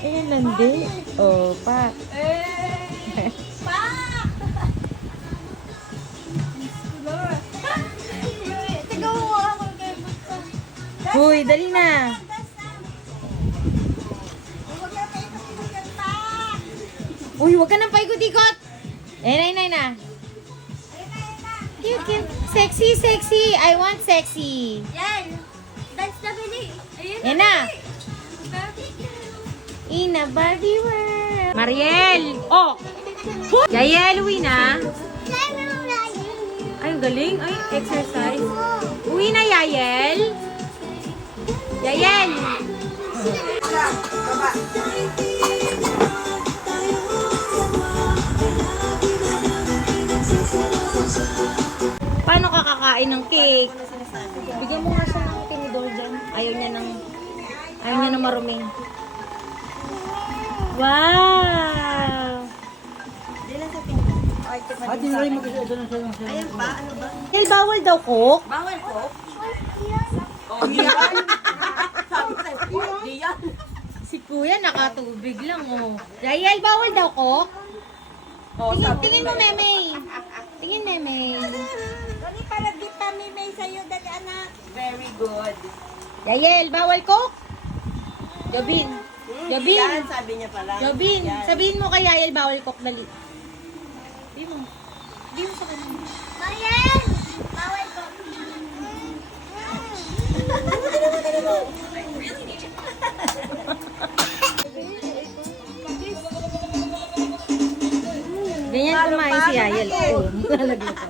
Ayan, landi. Oh, pa. Pa! Tigaw mo ako kay Buta. Huy, dali na. Huwag na tayo kapiligan pa! Uy, huwag ka nang paikot-ikot. Na. Cute, cute. Sexy, sexy. I want sexy. Yan! Dance na bili! Ayun Yan na. Ina Barbie world. Mariel. Oh. Yayel, uwi na. Ay, ang galing. Ay, exercise. Uwi na, Yayel. Yayel. Paano ka kakain ng cake? Bigyan mo nga siya ng tinidor dyan. Ayaw niya ng maruming. Wow! Ayan pa, ano ba? Dahil bawal daw, Cook. Bawal ko? Oh, yan! Sabi ko, yan! Si Kuya nakatubig lang, oh. Yayel, bawal daw, Cook. Tingin mo, Meme. Tingin, Meme. Dali para di pa may sa'yo, dali anak. Very good. Yayel, bawal, Cook. Jobin. Jobin. Yan, sabi niya pala. Jobin, Yan. sabihin mo kay Yayel, bawal, Cook, dali. Sabihin mo. Sabihin mo sa kanya. Mariel! Bawal ko. Ganyan kumain si Yayel. Oo, nalaglag ko.